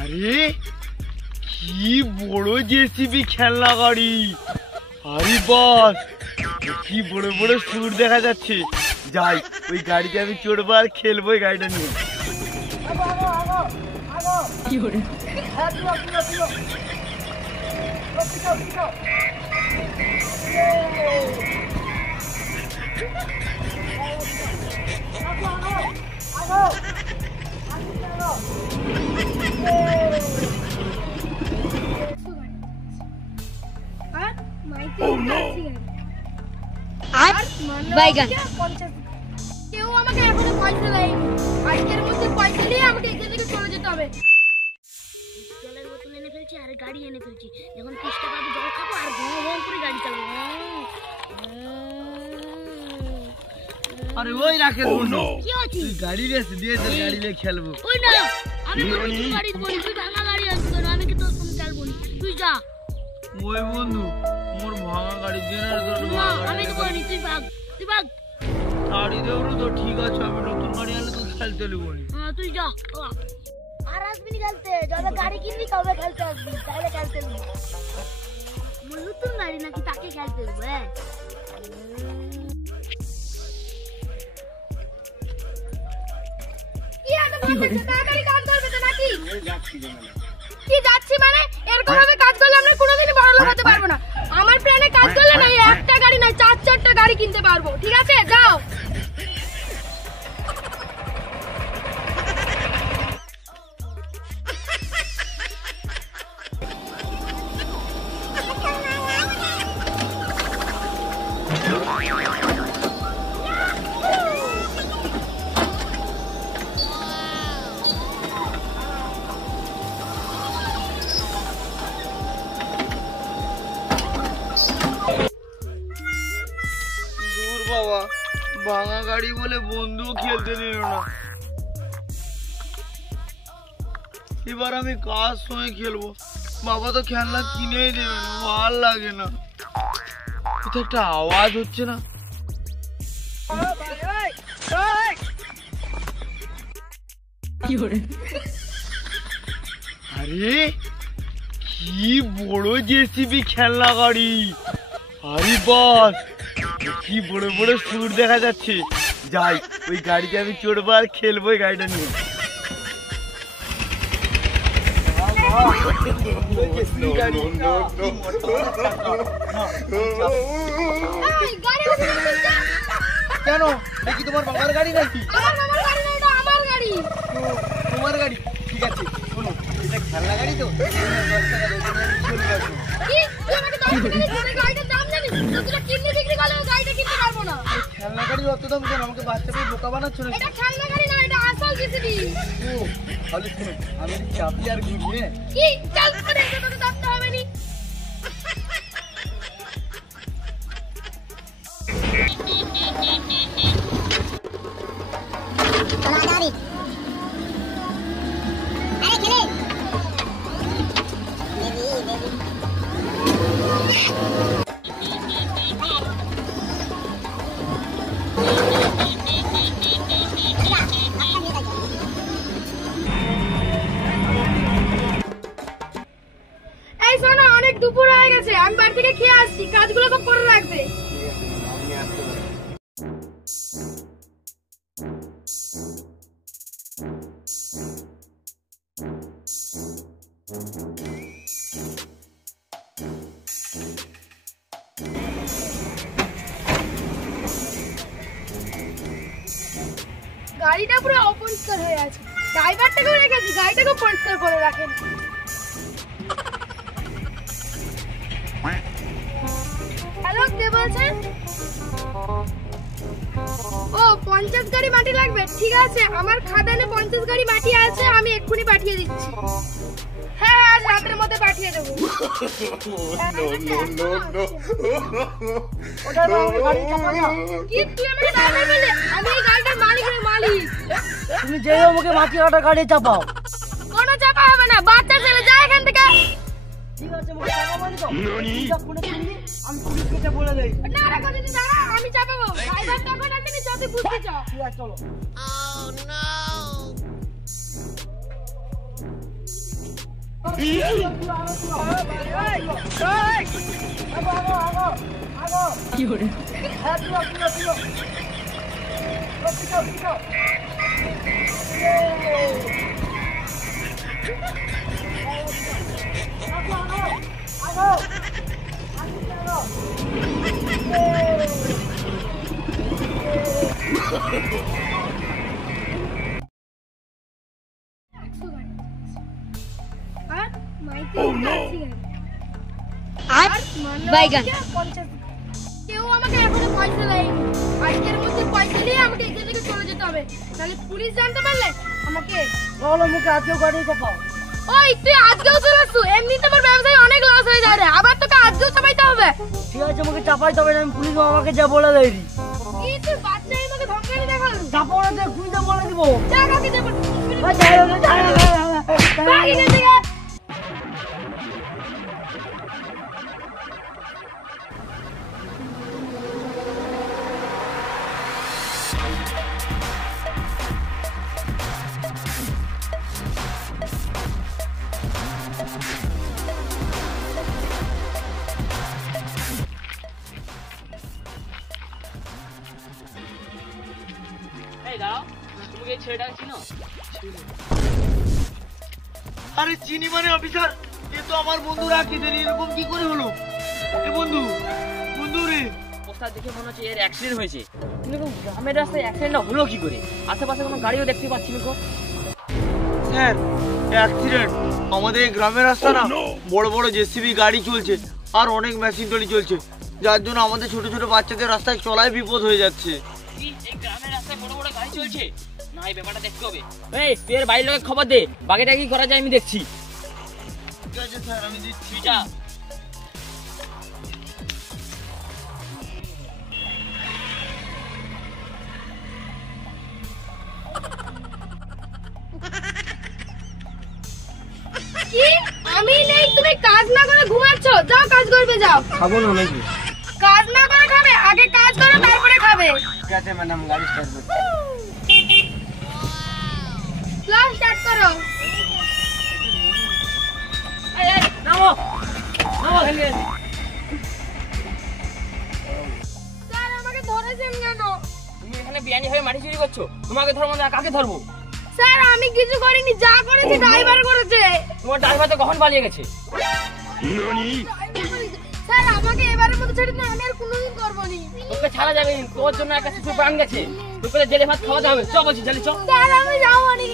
আরে কি বড় জেসিবি খেলনা গাড়ি! আরে বাস, কি বড় বড় সুর দেখা যাচ্ছে। যাই, ওই গাড়িতে আমি চড়বো আর খেলবো ওই গাড়িটা নিয়ে। কেউ আমাকে এখনো পয়সা দেয়নি। আজকের মধ্যে পয়সা দিয়ে আমাকে এখান থেকে চলে যেতে হবে। জলের বোতল এনে ফেলছি আর গাড়ি এনে ফেলছি। যখন তেষ্টা পাবো জল খাবো আর ঘন ঘন করে গাড়ি চালাবো। আরে ওই রাখে কি আছে, গাড়ি রেস দিয়ে তো গাড়ি নিয়ে খেলবো। ওই না, আমি তো গাড়ি বলি, তুই ভাঙা গাড়ি আনছিস কেন? আমি কি তোর সঙ্গে চালবো না, তুই যা। ওই বন্ধু, মোর ভাঙা গাড়ি দিয়ে না, আমি তো বলি তুই ভাগ, তুই ভাগ। গাড়ি দেবো তো ঠিক আছে, আমি নতুন গাড়ি আনলে তো খেলতে নেবো। হ্যাঁ তুই যা, আর আসবি খেলতে। যবে গাড়ি কিনবি তবে খেলতে আসবি, তাহলে খেলতে নেবো। মোর নতুন গাড়ি নাকি, তাকে খেলতে দেবো। হ্যাঁ কি যাচ্ছি মানে? এরকম ভাবে কাজ করলে আমরা কোনোদিনই বড়লোক হতে পারবো না। আমার প্ল্যানে কাজ করলে না একটা গাড়ি নয়, 4-4টা গাড়ি কিনতে পারবো। ঠিক আছে, যাও। বাবা, ভাঙা গাড়ি বলে বন্ধু খেলতে নিল না। এবার আমি কার সঙ্গে খেলবো? বাবা তো খেলনা কিনেই দেবে না, ভাল লাগে না। এটা একটা আওয়াজ হচ্ছে না? আরে কি বড় জেসিবি খেলনা গাড়ি! আরে বাস, কি বড় বড় সুর দেখা যাচ্ছে। যাই, ওই গাড়িতে আমি চড়বো আর খেলবো ওই গাড়িটা নিয়ে। কেন, কি তোমার বাবার গাড়ি নাকি? তোমার গাড়ি? ঠিক আছে, শোনো, এটা খেলনা গাড়ি তো, খেলনা গাড়ি অত দাম কেন? আমাকে বাচ্চাকে বোকা বানাচ্ছ না? এটা খেলনা গাড়ি না, এটা আসল জেসিবি। ও তাহলে শোনো, আমি চাপি আর ঘুরিয়ে কি চাল করে তোকে চাপতে হবে নি। এই শোনো, অনেক দুপুর হয়ে গেছে, আমি বাড়ি থেকে খেয়ে আসছি, কাজগুলো তো করে রাখবে। গাড়িটা পুরো অপরিষ্কার হয়ে আছে। ড্রাইভারটাকেও রেখেছি, গাড়িটাকেও পরিষ্কার করে রাখেন। হ্যালো, কে বলছেন? ও 50 গাড়ি মাটি লাগবে। ঠিক আছে, আমার খাদানে 50 গাড়ি মাটি আছে, আমি এক্ষুনি পাঠিয়ে দিচ্ছি। হ্যাঁ, আজ রাতের মধ্যে পাঠিয়ে দেবো। কি তুই আমাকে ড্রাইভার বললি? আমি এই গাড়িটার মালিক। তুমি যেই আমাকে মাটি কাটা গাড়ি চাপাও। কোনো চাপা হবে না, বাচ্চা ছেলে, যা এখান থেকে। ঠিক আছে, আমাকে চাপা মানে তো ফোনে কিনবি, আমি পুলিশকে বলে দেই। না রে, যদি দাঁড়া, আমি চাপাবো। ড্রাইভার তখন আসেনি, যদি বুঝতে চাও। ঠিক আছে, চলো। কি করে হ্যাঁ তুলো বাইগান কেউ আমাকে এখনো পয়সা দেয়নি। আজকের মধ্যে পয়সা দিয়ে আমাকে এখান থেকে চলে যেতে হবে, তাহলে পুলিশ জানতে পারলে আমাকে বলো মুখে আজকেও গাড়ি চাপাও। ওই তুই আজকেও চলে আসছো, এমনি তোমার ব্যবসায় অনেক লস হয়ে যায় রে, আবার তোকে আজকেও চাপাইতে হবে। ঠিক আছে মুখে চাপাই তবে আমি পুলিশ আমাকে যা বলে দেয়নি। এই তুই বাচ্চা আমাকে ধমকানি দেখালো। চাপাও না তুই যা বলে দিব। যা কাকে দেব আরে চিনি মানে অফিসার, এ তো আমার বন্ধু রাখিদের, এরকম কি করে হলো? এ বন্ধু রে, পোস্টার দেখে মনে হচ্ছে এর অ্যাক্সিডেন্ট হয়েছে, কিন্তু গ্রামের রাস্তায় অ্যাক্সিডেন্টটা হলো কি করে? আশেপাশে কোনো গাড়িও দেখতে পাচ্ছি না। স্যার অ্যাক্সিডেন্ট আমাদের এই গ্রামের রাস্তা না, বড় বড় জেসিবি গাড়ি চলছে আর অনেক মেশিন টলি চলছে, যার জন্য আমাদের ছোট ছোট বাচ্চাদের রাস্তায় চলায় বিপদ হয়ে যাচ্ছে। এই গ্রামের রাস্তায় বড় বড় গাড়ি চলছে না, এই ব্যাপারটা দেখতে হবে। এই তুই এর বাড়ির লোকের খবর দে, বাকিটা কি করা যায় আমি দেখছি। ঠিক আছে স্যার, আমি দিচ্ছি। যা। কি আমি নেই, তুমি কাজ না করে ঘুমাচ্ছ? যাও কাজ করবে, যাও। খাবো না নাকি? কাজ না করে খাবে, আগে কাজ করো তারপরে খাবে। ঠিক আছে ম্যাডাম, গাড়ি স্টার্ট করছি। চলো স্টার্ট করো। নামো নামো। স্যার আমাকে ধরেছেন কেন? তুমি এখানে বিয়ানি হয়ে মাটি চুরি করছো, তোমাকে ধরবো না কাকে ধরবো? স্যার আমি কিছু করিনি, যা করেছে ড্রাইভার করেছে। তোমার ড্রাইভার তো কখন পালিয়ে গেছে। স্যার আমাকে এবারের মতো ছেড়ে দিন, আমি আর কোনোদিন করবো না। তোকে ছাড়া যাবে না, তোর জন্য একটা শিশু প্রাণ গেছে, তোকে জেলে ভাত খাওয়াতে হবে। চ বলছি জেলে চ। স্যার আমি যাবো না।